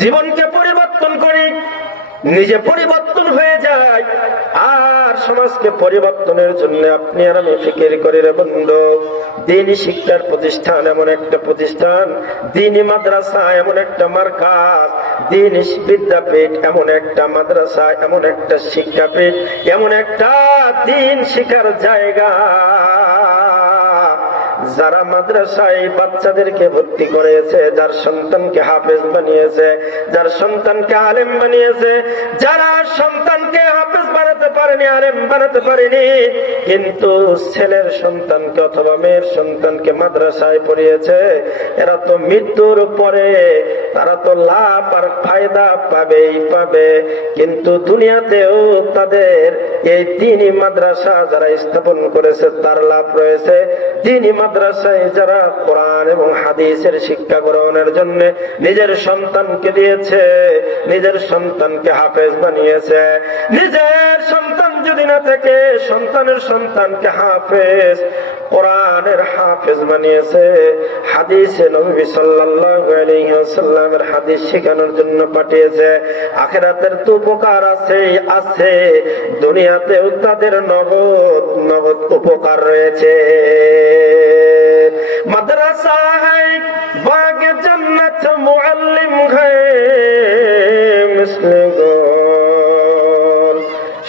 জীবনকে পরিবর্তন করি, নিজে পরিবর্তন হয়ে যায় আর সমাজকে পরিবর্তনের জন্য আপনি আর আমি ফিকির করি রে বন্ধু। দিনই শিক্ষার প্রতিষ্ঠান এমন একটা প্রতিষ্ঠান, দিনই মাদ্রাসা এমন একটা মার্কাজ দিন বিদ্যাপীঠ এমন একটা মাদ্রাসা, এমন একটা শিক্ষাপীঠ, এমন একটা দিন শিখার জায়গা। যারা মাদ্রাসায় বাচ্চাদেরকে ভর্তি করেছে, যার সন্তানকে হাফেজ বানিয়েছে, যার সন্তানকে আলেম বানিয়েছে, যারা সন্তানকে হাফেজ বানাতে পারেনি, আলেম বানাতে পারেনি, কিন্তু ছেলের সন্তানকে অথবা মেয়ের সন্তানকে মাদ্রাসায় পড়িয়েছে, এরা তো মৃত্যুর পরে তারা তো লাভ আর ফায়দা পাবেই পাবে, কিন্তু দুনিয়াতেও তাদের এই তিন মাদ্রাসা যারা স্থাপন করেছে, তার লাভ রয়েছে। তিনি মাদ্রাসায় যারা কোরআন এবং হাদিসের শিক্ষা গ্রহণের জন্য নিজের সন্তানকে দিয়েছে, নিজের সন্তানকে হাফেজ বানিয়েছে। নিজের সন্তান যদি না থাকে, সন্তানের সন্তানকে হাফেজ কোরআনের হাফেজ বানিয়েছে। হাদিসে নবী সাল্লাল্লাহু আলাইহি ওয়াসাল্লামের হাদিস শেখানোর জন্য পাঠিয়েছে। আখেরাতের তো উপকার আছে আছে। দুনিয়াতেও তাদের নগদ নগদ উপকার রয়েছে।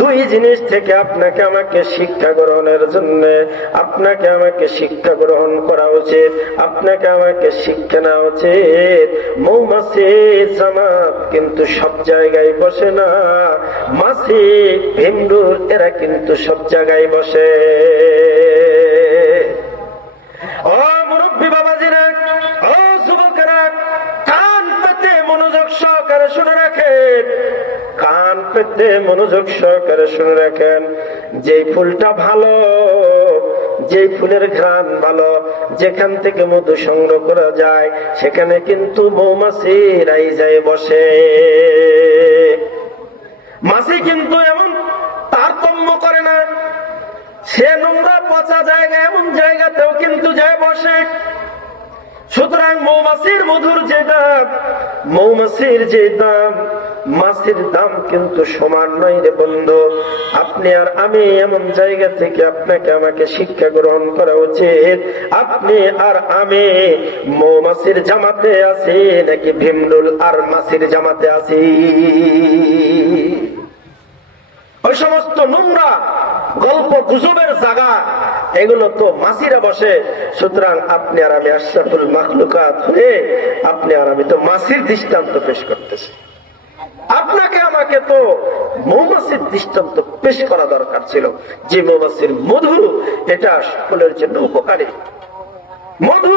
দুই জিনিস থেকে আপনাকে আমাকে শিক্ষা গ্রহণের জন্য, আপনাকে আমাকে শিক্ষা গ্রহণ করা উচিত, আপনাকে আমাকে শিক্ষা নেওয়া উচিত। মৌমাছি কিন্তু সব জায়গায় বসে না, মাছি ভীমরুল এরা কিন্তু সব জায়গায় বসে। ও মুরব্বী বাবাজিরা, ও যুবকেরা, কান পেতে মনোযোগ সহকারে শুনে রাখেন। কান পেতে মনোযোগ সহকারে শুনে রাখেন যে ফুলটা ভালো যে ফুলের ঘ্রাণ ভালো, যেখান থেকে মধু সংগ্রহ করা যায়, সেখানে কিন্তু মৌমাছিরাই যায় বসে। মাছি কিন্তু এমন তারতম্য করে না, সে নোংরা পচা জায়গা এমন জায়গাতেও কিন্তু যায় বসে। সুতরাং মৌমাছির মধুর যে দাম, মৌমাছির যে দাম মাছের দাম কিন্তু সমান নয় রে বন্ধু। আপনি আর আমি এমন জায়গা থেকে আপনাকে আমাকে শিক্ষা গ্রহণ করা উচিত। আপনি আর আমি মৌমাছির জামাতে আছি, নাকি ভীমরুল আর মাছির জামাতে আছি? ওই সমস্ত নোংরা গল্প গুজবের জায়গা এগুলো তো মাসিরা বসে। সুতরাং আপনি আর আমি আশরাফুল মাখলুকাত হয়ে, আপনি আর আমি তো মাসির দৃষ্টান্ত পেশ করতেছি। আপনাকে আমাকে তো মৌমাছির দৃষ্টান্ত পেশ করা দরকার ছিল। যে মৌমাছির মধু, এটা সকলের জন্য উপকারী। মধু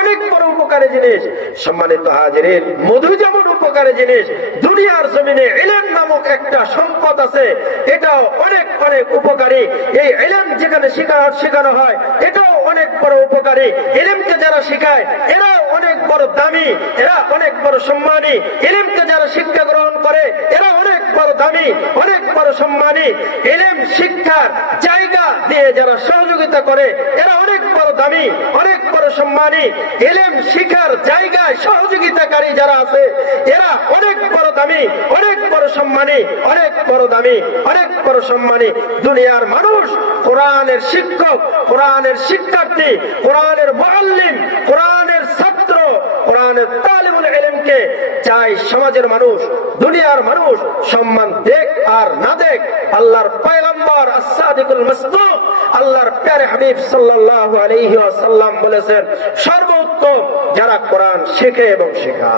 অনেক বড় উপকারী জিনিস। সম্মানিত হাজিরের মধু যেমন উপকারী জিনিস, দুনিয়ার জমিনে এলেম নামক একটা সম্পদ আছে, এটাও অনেক অনেক উপকারী। এই এলেম যেখানে শেখানো শেখানো হয়, এটাও অনেক বড় উপকারী। এলিমকে যারা শিখায়, এরা অনেক বড় দামি, এরা অনেক বড় সম্মানী। এলিমকে যারা শিক্ষা গ্রহণ করে, এরা অনেক বড় দামি, অনেক বড় সম্মানী। এলিম শিক্ষার জায়গা দিয়ে যারা সহযোগিতা করে, এরা অনেক বড় দামি, অনেক বড় সম্মানী, এলেম, শিখার জায়গায় সহযোগিতাকারী যারা আছে, এরা অনেক বড় দামি, অনেক বড় সম্মানী, অনেক বড় দামি, অনেক বড় সম্মানী। দুনিয়ার মানুষ, কোরআনের শিক্ষক, কোরআনের শিক্ষার্থী, কোরআনের মোয়াল্লিম, কোরআনের ছাত্র, কোরআনের তালিবুল এলেমকে চাই সমাজের মানুষ, দুনিয়ার মানুষ, সম্মান দেখ আর না দেখ। আল্লাহর পয়গম্বর আসাদিকুল মাসদুক আল্লাহর প্যারে হাবিব সাল্লাল্লাহু আলাইহি ওয়াসাল্লাম বলেছেন, সর্বোত্তম যারা কোরআন শেখে এবং শেখা